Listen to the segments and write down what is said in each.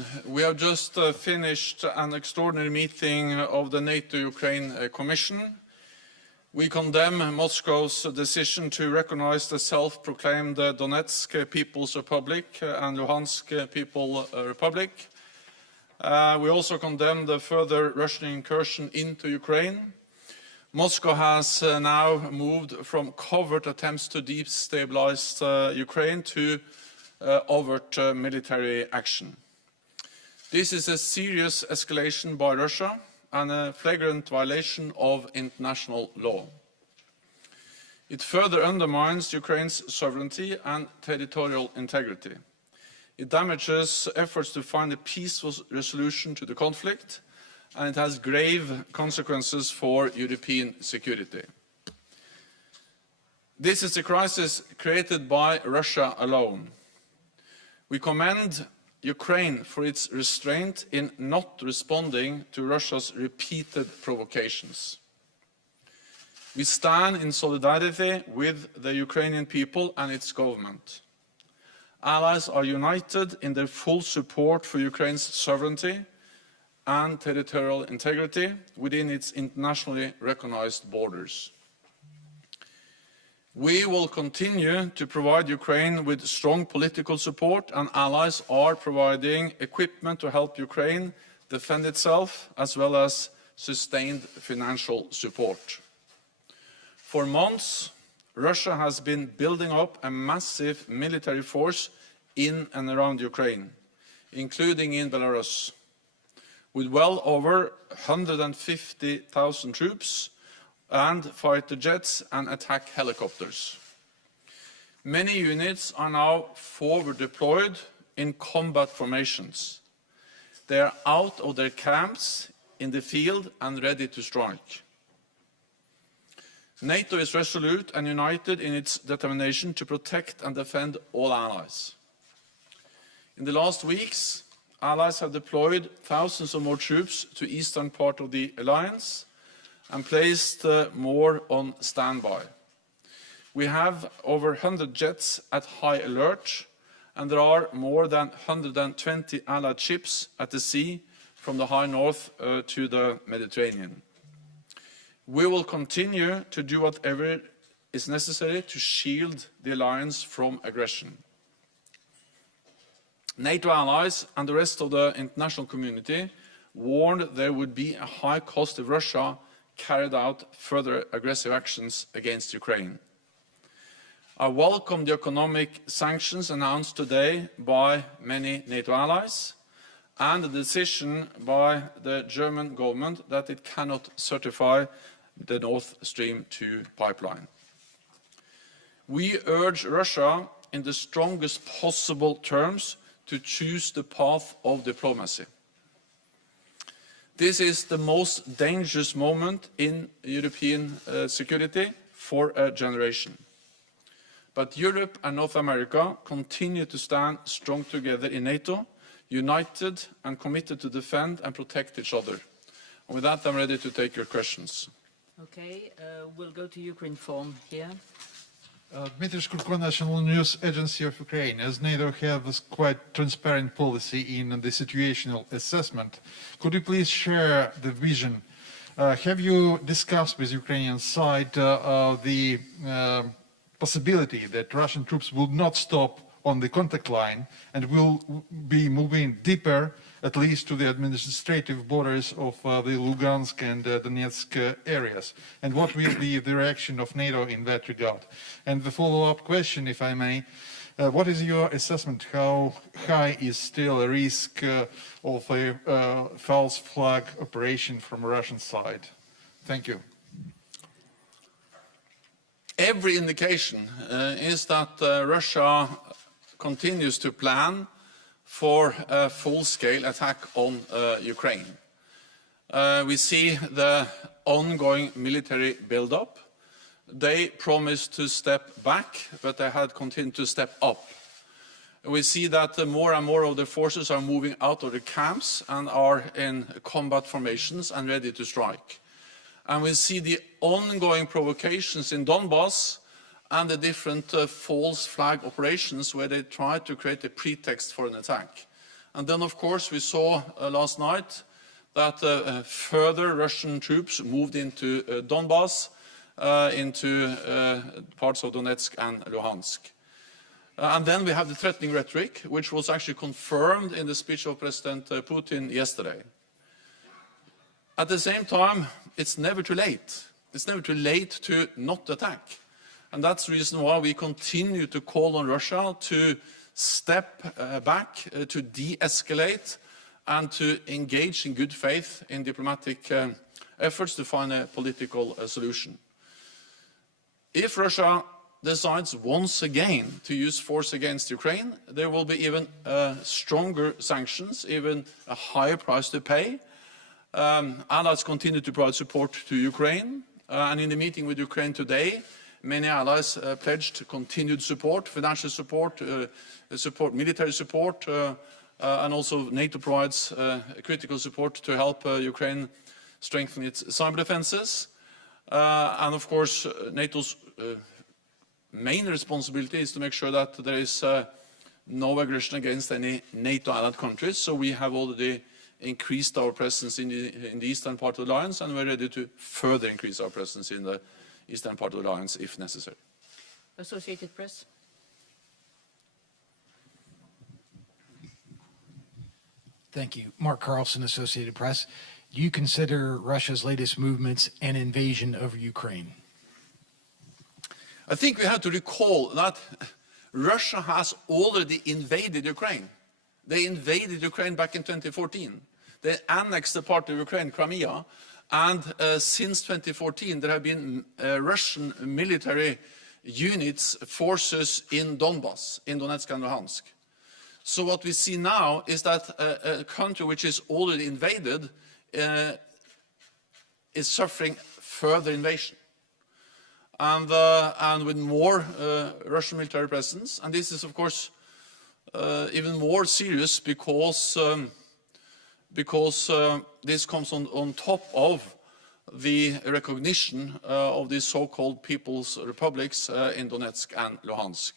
afternoon. We have just finished an extraordinary meeting of the NATO-Ukraine Commission. We condemn Moscow's decision to recognize the self-proclaimed Donetsk People's Republic and Luhansk People's Republic. We also condemn the further Russian incursion into Ukraine. Moscow has now moved from covert attempts to destabilize Ukraine to overt military action. This is a serious escalation by Russia and a flagrant violation of international law. It further undermines Ukraine's sovereignty and territorial integrity. It damages efforts to find a peaceful resolution to the conflict, and it has grave consequences for European security. This is a crisis created by Russia alone. We commend Ukraine for its restraint in not responding to Russia's repeated provocations. We stand in solidarity with the Ukrainian people and its government. Allies are united in their full support for Ukraine's sovereignty and territorial integrity within its internationally recognized borders. We will continue to provide Ukraine with strong political support, and allies are providing equipment to help Ukraine defend itself, as well as sustained financial support. For months, Russia has been building up a massive military force in and around Ukraine, including in Belarus, with well over 150,000 troops and fighter jets and attack helicopters. Many units are now forward deployed in combat formations. They are out of their camps in the field and ready to strike. NATO is resolute and united in its determination to protect and defend all allies. In the last weeks, allies have deployed thousands of more troops to the eastern part of the alliance and placed more on standby. We have over 100 jets at high alert, and there are more than 120 Allied ships at the sea from the high north to the Mediterranean. We will continue to do whatever is necessary to shield the alliance from aggression. NATO allies and the rest of the international community warned there would be a high cost if Russia carried out further aggressive actions against Ukraine. I welcome the economic sanctions announced today by many NATO allies and the decision by the German government that it cannot certify the Nord Stream 2 pipeline. We urge Russia in the strongest possible terms to choose the path of diplomacy. This is the most dangerous moment in European security for a generation. But Europe and North America continue to stand strong together in NATO, united and committed to defend and protect each other. And with that, I'm ready to take your questions. Okay, we'll go to Ukraine form here. Dmitry Shkurko, National News Agency of Ukraine. As NATO has quite transparent policy in the situational assessment, could you please share the vision? Have you discussed with Ukrainian side the possibility that Russian troops will not stop on the contact line and will be moving deeper, at least to the administrative borders of the Luhansk and Donetsk areas? And what will be the reaction of NATO in that regard? And the follow-up question, if I may, what is your assessment? How high is still a risk of a false flag operation from Russian side? Thank you. Every indication is that Russia continues to plan for a full-scale attack on Ukraine. We see the ongoing military build-up. They promised to step back, but they had continued to step up. We see that more and more of the forces are moving out of the camps and are in combat formations and ready to strike. And we see the ongoing provocations in Donbass and the different false flag operations where they try to create a pretext for an attack. And then, of course, we saw last night that further Russian troops moved into Donbass, into parts of Donetsk and Luhansk. And then we have the threatening rhetoric, which was actually confirmed in the speech of President Putin yesterday. At the same time, it's never too late. It's never too late to not attack. And that's the reason why we continue to call on Russia to step back, to de-escalate, and to engage in good faith in diplomatic efforts to find a political solution. If Russia decides once again to use force against Ukraine, there will be even stronger sanctions, even a higher price to pay. Allies continue to provide support to Ukraine. And in the meeting with Ukraine today, many allies pledged continued support, financial support, military support, and also NATO provides critical support to help Ukraine strengthen its cyber defenses. And of course, NATO's main responsibility is to make sure that there is no aggression against any NATO allied countries. So we have already increased our presence in the eastern part of the alliance, and we're ready to further increase our presence in the eastern part of the alliance if necessary. Associated Press. Thank you. Mark Carlson, Associated Press. Do you consider Russia's latest movements an invasion of Ukraine? I think we have to recall that Russia has already invaded Ukraine. They invaded Ukraine back in 2014. They annexed the part of Ukraine, Crimea, and since 2014 there have been Russian military units, forces in Donbass, in Donetsk and Luhansk. So what we see now is that a country which is already invaded is suffering further invasion. And with more Russian military presence. And this is, of course, even more serious because this comes on top of the recognition of these so-called People's Republics in Donetsk and Luhansk.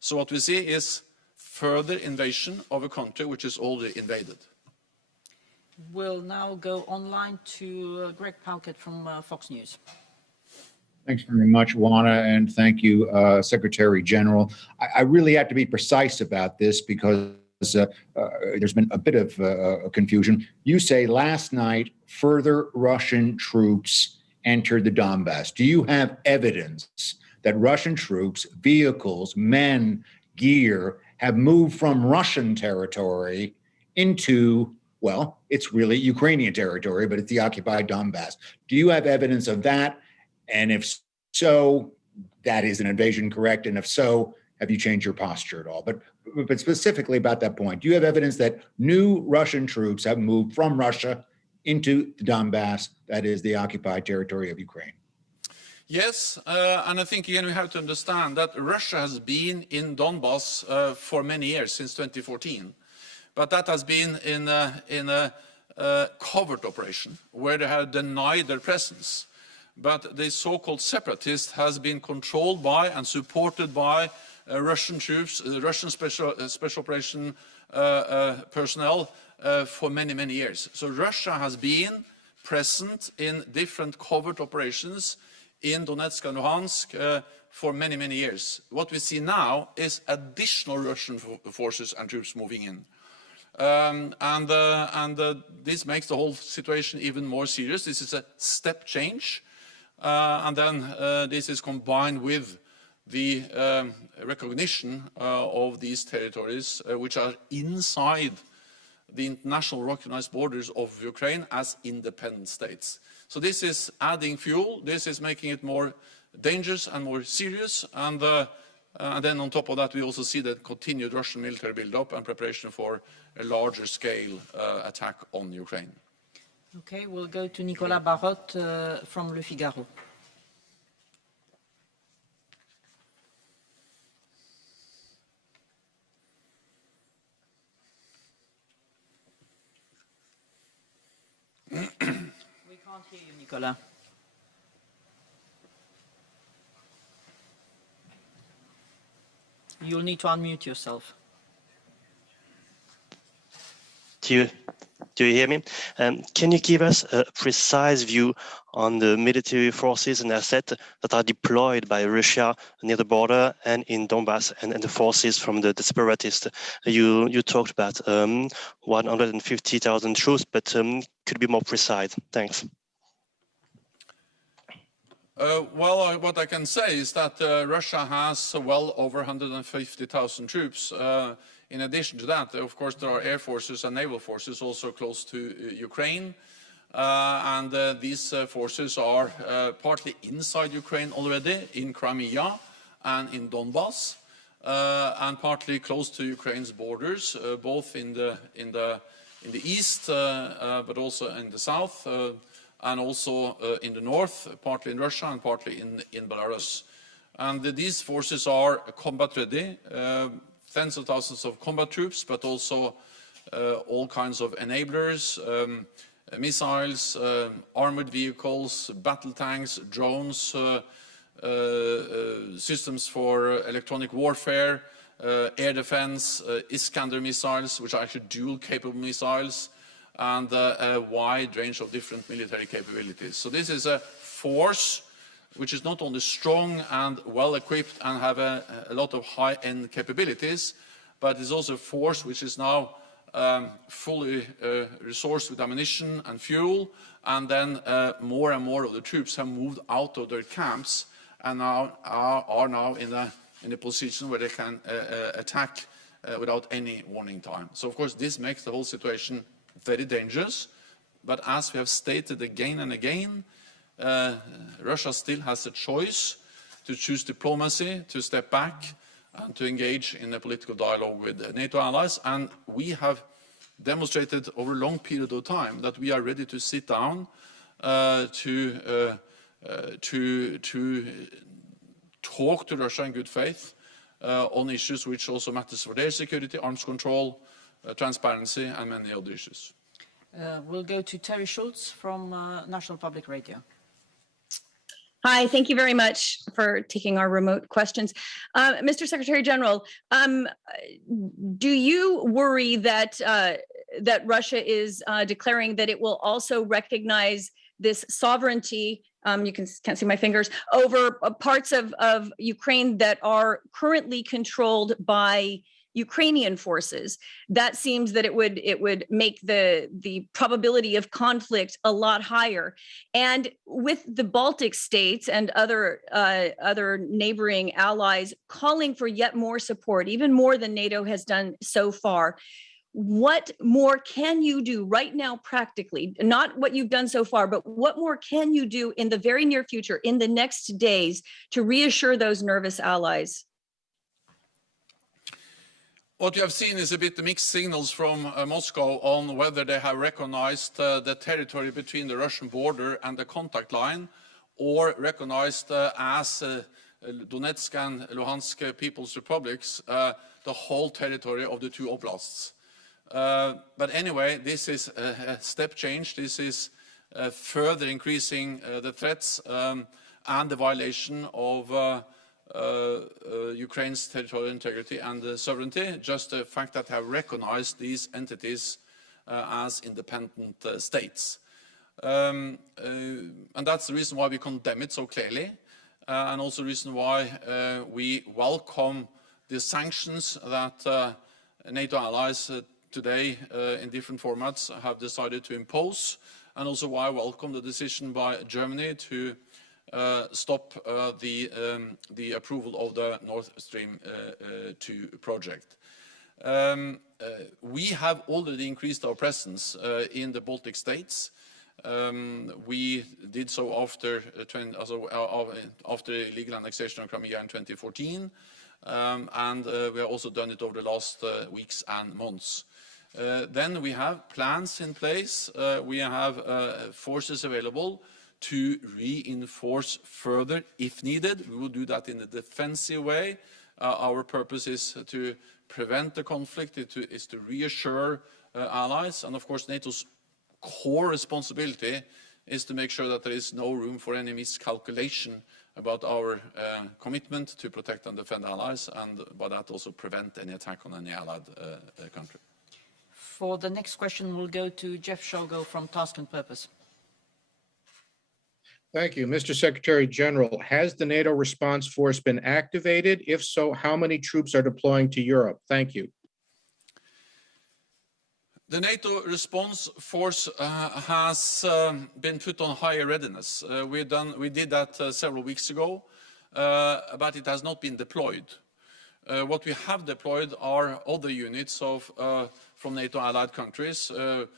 So what we see is further invasion of a country which is already invaded. We'll now go online to Greg Palkett from Fox News. Thanks very much, Juana, and thank you, Secretary General. I really have to be precise about this because there's been a bit of confusion. You say last night further Russian troops entered the Donbass. Do you have evidence that Russian troops, vehicles, men, gear have moved from Russian territory into, well, it's really Ukrainian territory, but it's the occupied Donbass? Do you have evidence of that? And if so, that is an invasion, correct? And if so, have you changed your posture at all? But specifically about that point, do you have evidence that new Russian troops have moved from Russia into the Donbass, that is the occupied territory of Ukraine? Yes, and I think again we have to understand that Russia has been in Donbass for many years, since 2014. But that has been in a covert operation where they have denied their presence. But the so-called separatist has been controlled by and supported by Russian troops, Russian special operation personnel for many, many years. So Russia has been present in different covert operations in Donetsk and Luhansk for many, many years. What we see now is additional Russian forces and troops moving in. This makes the whole situation even more serious. This is a step change. And then this is combined with the recognition of these territories, which are inside the international recognized borders of Ukraine as independent states. So this is adding fuel. This is making it more dangerous and more serious. And then on top of that, we also see the continued Russian military buildup and preparation for a larger scale attack on Ukraine. Okay, we'll go to Nicolas Barotte from Le Figaro. We can't hear you, Nicolas. You'll need to unmute yourself. Do you hear me? Can you give us a precise view on the military forces and assets that are deployed by Russia near the border and in Donbass and the forces from the separatists? You talked about 150,000 troops, but could you be more precise? Thanks. Well, what I can say is that Russia has well over 150,000 troops. In addition to that, of course, there are air forces and naval forces also close to Ukraine. These forces are partly inside Ukraine already, in Crimea and in Donbass, and partly close to Ukraine's borders, both in the east, but also in the south, and also in the north, partly in Russia and partly in Belarus. And these forces are combat ready, tens of thousands of combat troops, but also all kinds of enablers, missiles, armored vehicles, battle tanks, drones, systems for electronic warfare, air defense, Iskander missiles, which are actually dual-capable missiles, and a wide range of different military capabilities. So this is a force which is not only strong and well-equipped and have a lot of high-end capabilities, but is also a force which is now fully resourced with ammunition and fuel, and then more and more of the troops have moved out of their camps and now are now in a position where they can attack without any warning time. So of course this makes the whole situation very dangerous, but as we have stated again and again, Russia still has a choice to choose diplomacy, to step back, and to engage in a political dialogue with NATO allies. And we have demonstrated over a long period of time that we are ready to sit down to talk to Russia in good faith on issues which also matters for their security, arms control, transparency, and many other issues. We'll go to Terry Schultz from National Public Radio. Hi, thank you very much for taking our remote questions. Mr. Secretary General, do you worry that that Russia is declaring that it will also recognize this sovereignty, can't see my fingers, over parts of Ukraine that are currently controlled by Ukrainian forces? That seems that it would make the probability of conflict a lot higher. And with the Baltic states and other neighboring allies calling for yet more support, even more than NATO has done so far, what more can you do right now practically? Not what you've done so far, but what more can you do in the very near future, in the next days, to reassure those nervous allies? What you have seen is a bit the mixed signals from Moscow on whether they have recognized the territory between the Russian border and the contact line, or recognized as Donetsk and Luhansk People's Republics, the whole territory of the two oblasts. But anyway, this is a step change. This is further increasing the threats and the violation of Ukraine's territorial integrity and sovereignty, just the fact that they have recognized these entities as independent states. And that's the reason why we condemn it so clearly, and also the reason why we welcome the sanctions that NATO allies today in different formats have decided to impose, and also why I welcome the decision by Germany to stop the approval of the Nord Stream 2 project. We have already increased our presence in the Baltic states. We did so after illegal annexation of Crimea in 2014, and we have also done it over the last weeks and months. Then we have plans in place. We have forces available to reinforce further if needed. We will do that in a defensive way. Our purpose is to prevent the conflict, is to reassure allies, and of course NATO's core responsibility is to make sure that there is no room for any miscalculation about our commitment to protect and defend allies, and by that also prevent any attack on any allied country. For the next question, we'll go to Jeff Shogo from Task and Purpose. Thank you. Mr. Secretary General, has the NATO response force been activated? If so, how many troops are deploying to Europe? Thank you. The NATO response force has been put on higher readiness. We did that several weeks ago, but it has not been deployed. What we have deployed are other units from NATO allied countries. The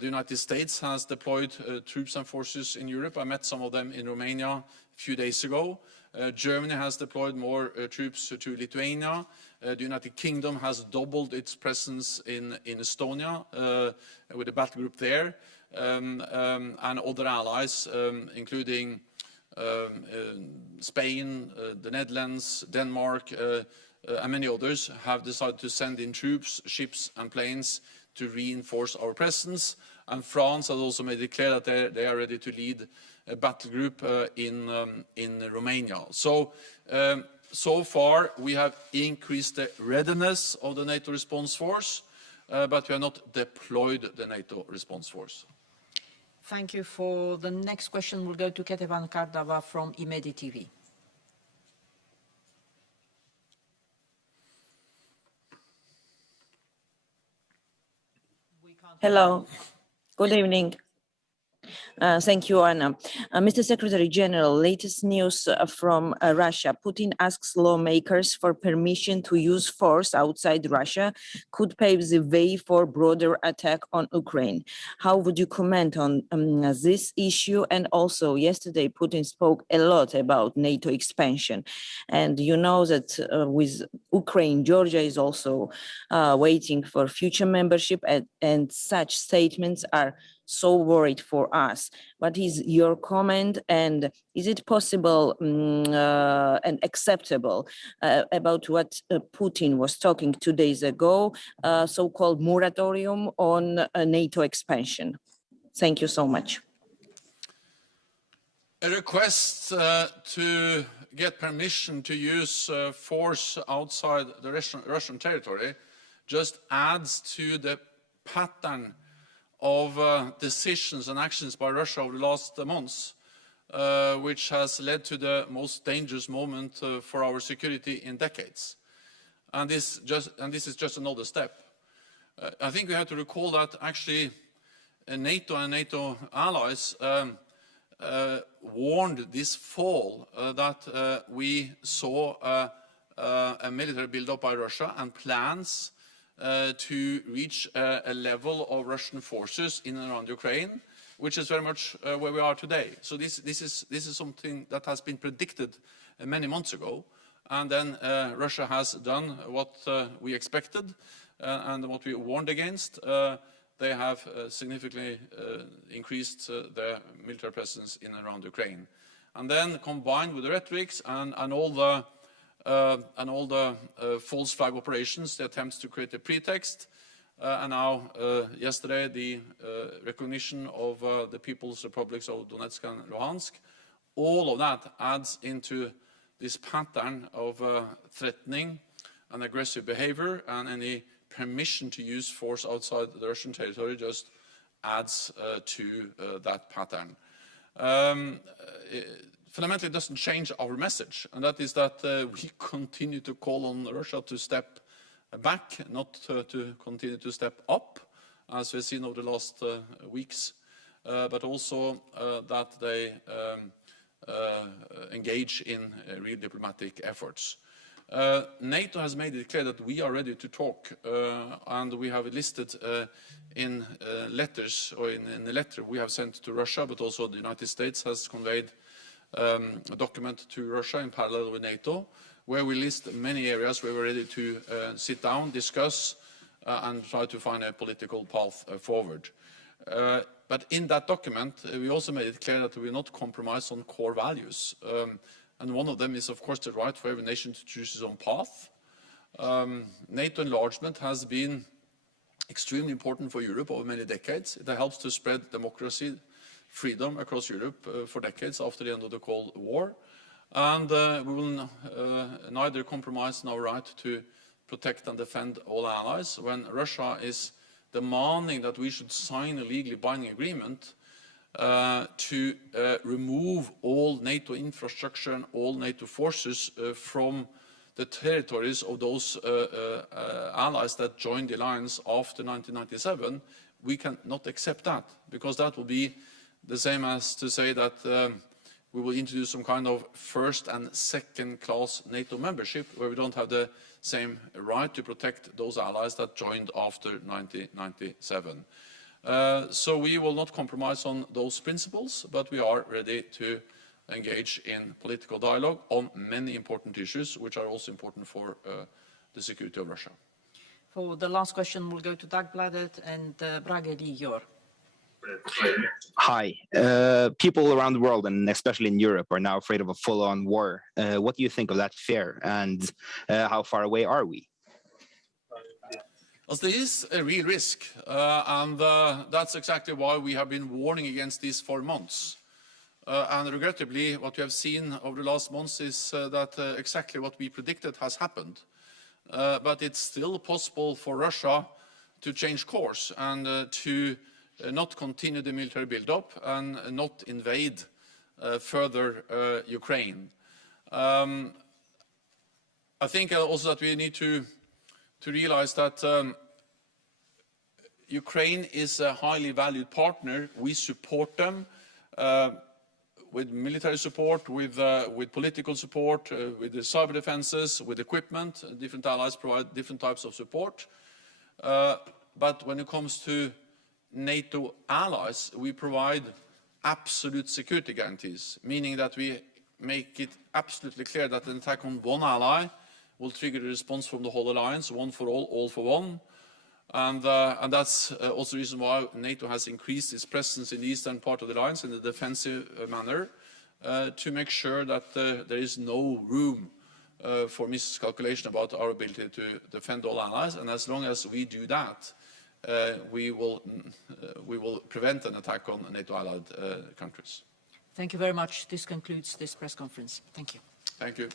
United States has deployed troops and forces in Europe. I met some of them in Romania a few days ago. Germany has deployed more troops to Lithuania. The United Kingdom has doubled its presence in Estonia with a battle group there, and other allies, including Spain, the Netherlands, Denmark, and many others, have decided to send in troops, ships, and planes to reinforce our presence. And France has also made it clear that they are ready to lead a battle group in Romania. So far, we have increased the readiness of the NATO response force, but we have not deployed the NATO response force. Thank you. For the next question, we'll go to Ketevan Kardava from eudebates.tv. Hello, good evening. Thank you, Anna. Mr. Secretary General, latest news from Russia. Putin asks lawmakers for permission to use force outside Russia could pave the way for broader attack on Ukraine. How would you comment on this issue? And also, yesterday, Putin spoke a lot about NATO expansion. And you know that with Ukraine, Georgia is also waiting for future membership, and such statements are so worried for us. What is your comment, and is it possible and acceptable about what Putin was talking 2 days ago, so-called moratorium on NATO expansion? Thank you so much. A request to get permission to use force outside the Russian territory just adds to the pattern of decisions and actions by Russia over the last months, which has led to the most dangerous moment for our security in decades. And this is just another step. I think we have to recall that actually NATO and NATO allies warned this fall that we saw a military build-up by Russia and plans to reach a level of Russian forces in and around Ukraine, which is very much where we are today. So this is something that has been predicted many months ago, and then Russia has done what we expected and what we warned against. They have significantly increased their military presence in and around Ukraine. And then combined with the rhetorics and all the false flag operations, the attempts to create a pretext, and now yesterday the recognition of the People's Republics of Donetsk and Luhansk, all of that adds into this pattern of threatening and aggressive behavior, and any permission to use force outside the Russian territory just adds to that pattern. Fundamentally, it doesn't change our message, and that is that we continue to call on Russia to step back, not to continue to step up, as we've seen over the last weeks, but also that they engage in real diplomatic efforts. NATO has made it clear that we are ready to talk, and we have listed in letters, or in the letter we have sent to Russia, but also the United States has conveyed a document to Russia in parallel with NATO, where we list many areas where we're ready to sit down, discuss, and try to find a political path forward. But in that document, we also made it clear that we will not compromise on core values. And one of them is, of course, the right for every nation to choose its own path. NATO enlargement has been extremely important for Europe over many decades. It helps to spread democracy, freedom across Europe for decades after the end of the Cold War. And we will neither compromise on our right to protect and defend all allies. When Russia is demanding that we should sign a legally binding agreement to remove all NATO infrastructure and all NATO forces from the territories of those allies that joined the alliance after 1997, we cannot accept that, because that will be the same as to say that we will introduce some kind of first and second class NATO membership where we don't have the same right to protect those allies that joined after 1997. So we will not compromise on those principles, but we are ready to engage in political dialogue on many important issues, which are also important for the security of Russia. For the last question, we'll go to Dagbladet and Brage Ligjor. Hi. People around the world, and especially in Europe, are now afraid of a full-on war. What do you think of that fear, and how far away are we? Well, there is a real risk, and that's exactly why we have been warning against this for months. And regrettably, what we have seen over the last months is that exactly what we predicted has happened. But it's still possible for Russia to change course and to not continue the military build-up and not invade further Ukraine. I think also that we need to realize that Ukraine is a highly valued partner. We support them with military support, with political support, with the cyber defenses, with equipment. Different allies provide different types of support. But when it comes to NATO allies, we provide absolute security guarantees, meaning that we make it absolutely clear that an attack on one ally will trigger a response from the whole alliance, one for all for one. And that's also the reason why NATO has increased its presence in the eastern part of the alliance in a defensive manner, to make sure that there is no room for miscalculation about our ability to defend all allies. And as long as we do that, we will prevent an attack on NATO allied countries. Thank you very much. This concludes this press conference. Thank you. Thank you.